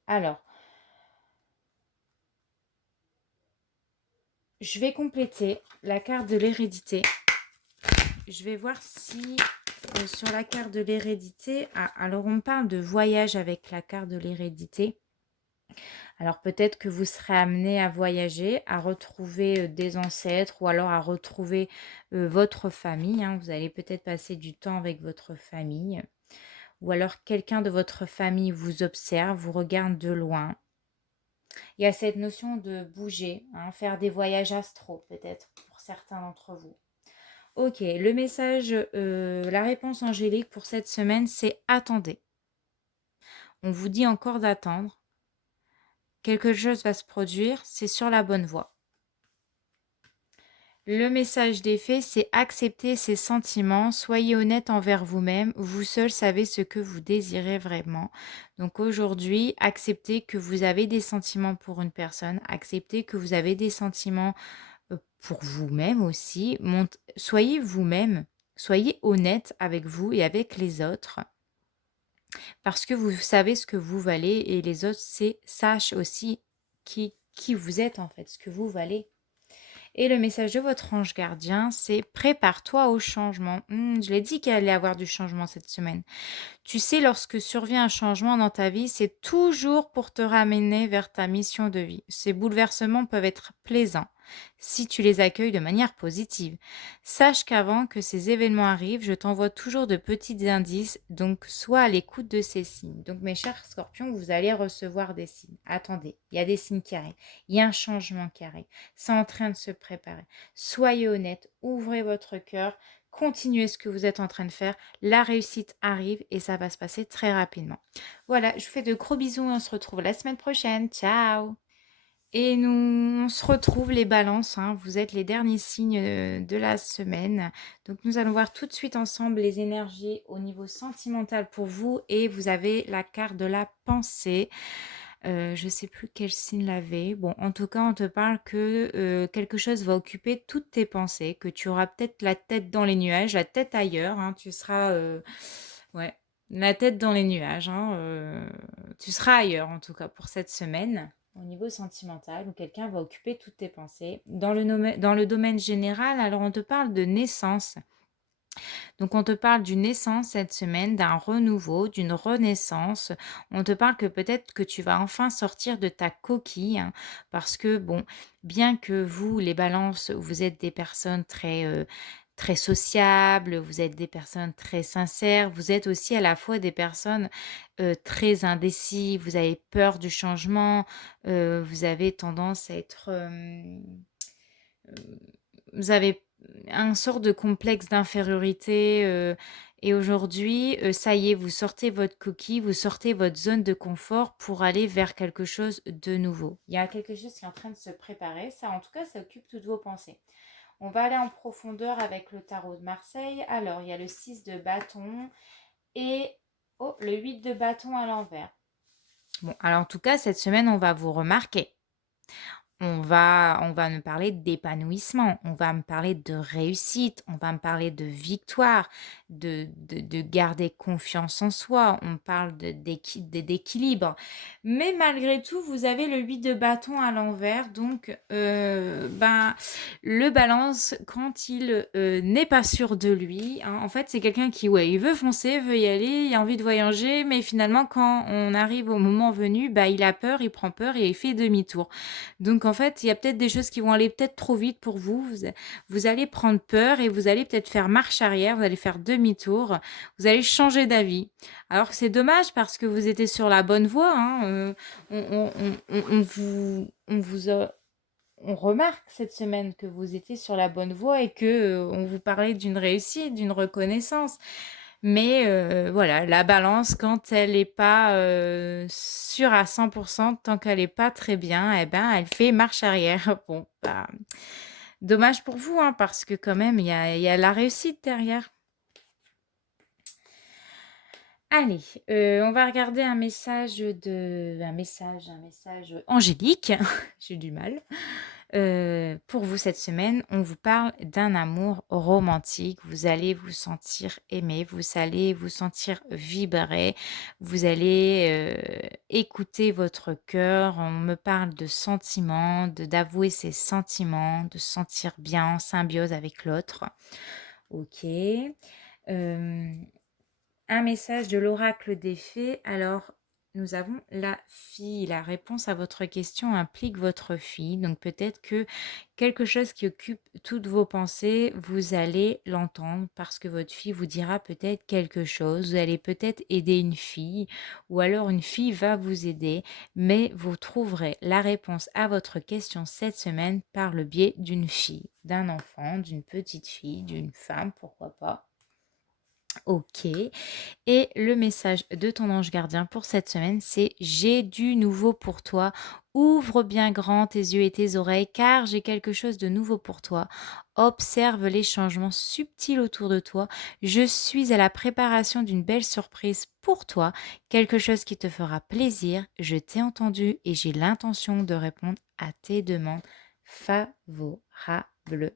Alors, je vais compléter la carte de l'hérédité. Je vais voir si sur la carte de l'hérédité, alors on parle de voyage avec la carte de l'hérédité. Alors peut-être que vous serez amené à voyager, à retrouver des ancêtres ou alors à retrouver votre famille, hein. Vous allez peut-être passer du temps avec votre famille. ou alors quelqu'un de votre famille vous observe, vous regarde de loin. Il y a cette notion de bouger, hein, faire des voyages astro peut-être pour certains d'entre vous. Ok, le message, la réponse angélique pour cette semaine, c'est attendez. On vous dit encore d'attendre. Quelque chose va se produire, c'est sur la bonne voie. Le message des faits, c'est accepter ses sentiments, soyez honnête envers vous-même, vous seul savez ce que vous désirez vraiment. Donc aujourd'hui, acceptez que vous avez des sentiments pour une personne, acceptez que vous avez des sentiments pour vous-même aussi. Soyez vous-même, soyez honnête avec vous et avec les autres, parce que vous savez ce que vous valez et les autres sachent aussi qui vous êtes en fait, ce que vous valez. Et le message de votre ange gardien, c'est prépare-toi au changement. Je l'ai dit qu'il allait y avoir du changement cette semaine. Tu sais, lorsque survient un changement dans ta vie, c'est toujours pour te ramener vers ta mission de vie. Ces bouleversements peuvent être plaisants si tu les accueilles de manière positive. Sache qu'avant que ces événements arrivent, je t'envoie toujours de petits indices, donc sois à l'écoute de ces signes. Donc mes chers scorpions, vous allez recevoir des signes. Attendez, il y a des signes qui arrivent, il y a un changement qui arrive, c'est en train de se préparer. Soyez honnête, ouvrez votre cœur, continuez ce que vous êtes en train de faire, la réussite arrive et ça va se passer très rapidement. Voilà, je vous fais de gros bisous et on se retrouve la semaine prochaine. Ciao! Et on se retrouve les balances, hein. Vous êtes les derniers signes de la semaine. Donc nous allons voir tout de suite ensemble les énergies au niveau sentimental pour vous. Et vous avez la carte de la pensée. Je ne sais plus quel signe l'avait. Bon, en tout cas, on te parle que quelque chose va occuper toutes tes pensées, que tu auras peut-être la tête dans les nuages, la tête ailleurs, hein. Tu seras... ouais, la tête dans les nuages, hein. Tu seras ailleurs, en tout cas, pour cette semaine au niveau sentimental, où quelqu'un va occuper toutes tes pensées. Dans le domaine général, alors on te parle de naissance. Donc on te parle d'une naissance cette semaine, d'un renouveau, d'une renaissance. On te parle que peut-être que tu vas enfin sortir de ta coquille, hein, parce que bon, bien que vous, les balances, vous êtes des personnes très sociables, vous êtes des personnes très sincères, vous êtes aussi à la fois des personnes très indécis, vous avez peur du changement, vous avez tendance à être... vous avez un sort de complexe d'infériorité et aujourd'hui, ça y est, vous sortez votre coquille, vous sortez votre zone de confort pour aller vers quelque chose de nouveau. Il y a quelque chose qui est en train de se préparer. Ça, en tout cas, ça occupe toutes vos pensées. On va aller en profondeur avec le tarot de Marseille. Alors, il y a le 6 de bâton et le 8 de bâton à l'envers. Bon, alors en tout cas, cette semaine, on va vous remarquer. On va me parler d'épanouissement, on va me parler de réussite, on va me parler de victoire, de garder confiance en soi, on parle d'équilibre. Mais malgré tout, vous avez le 8 de bâton à l'envers, donc le balance, quand il n'est pas sûr de lui, hein, en fait, c'est quelqu'un qui, ouais, il veut foncer, veut y aller, il a envie de voyager, mais finalement, quand on arrive au moment venu, il a peur, il prend peur et il fait demi-tour. Donc en fait, il y a peut-être des choses qui vont aller peut-être trop vite pour vous. Vous allez prendre peur et vous allez peut-être faire marche arrière, vous allez faire demi-tour, vous allez changer d'avis. Alors que c'est dommage parce que vous étiez sur la bonne voie, hein. On remarque cette semaine que vous étiez sur la bonne voie et que on vous parlait d'une réussite, d'une reconnaissance. Mais voilà, la balance, quand elle n'est pas sûre à 100%, tant qu'elle n'est pas très bien, eh ben, elle fait marche arrière. Bon, dommage pour vous, hein, parce que quand même, il y a la réussite derrière. Allez, on va regarder un message angélique. J'ai du mal. Pour vous cette semaine, on vous parle d'un amour romantique. Vous allez vous sentir aimé, vous allez vous sentir vibrer, vous allez écouter votre cœur. On me parle de sentiments, d'avouer ses sentiments, de se sentir bien en symbiose avec l'autre. Ok. Un message de l'oracle des fées. Alors, nous avons la fille. La réponse à votre question implique votre fille. Donc peut-être que quelque chose qui occupe toutes vos pensées, vous allez l'entendre parce que votre fille vous dira peut-être quelque chose. Vous allez peut-être aider une fille ou alors une fille va vous aider, mais vous trouverez la réponse à votre question cette semaine par le biais d'une fille, d'un enfant, d'une petite fille, d'une femme, pourquoi pas. Ok. Et le message de ton ange gardien pour cette semaine, c'est: j'ai du nouveau pour toi. Ouvre bien grand tes yeux et tes oreilles, car j'ai quelque chose de nouveau pour toi. Observe les changements subtils autour de toi. Je suis à la préparation d'une belle surprise pour toi, quelque chose qui te fera plaisir. Je t'ai entendu et j'ai l'intention de répondre à tes demandes favorablement.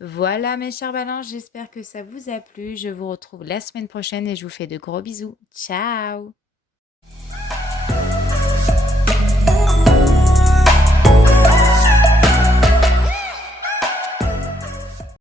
Voilà mes chers balances, j'espère que ça vous a plu. Je vous retrouve la semaine prochaine et je vous fais de gros bisous. Ciao!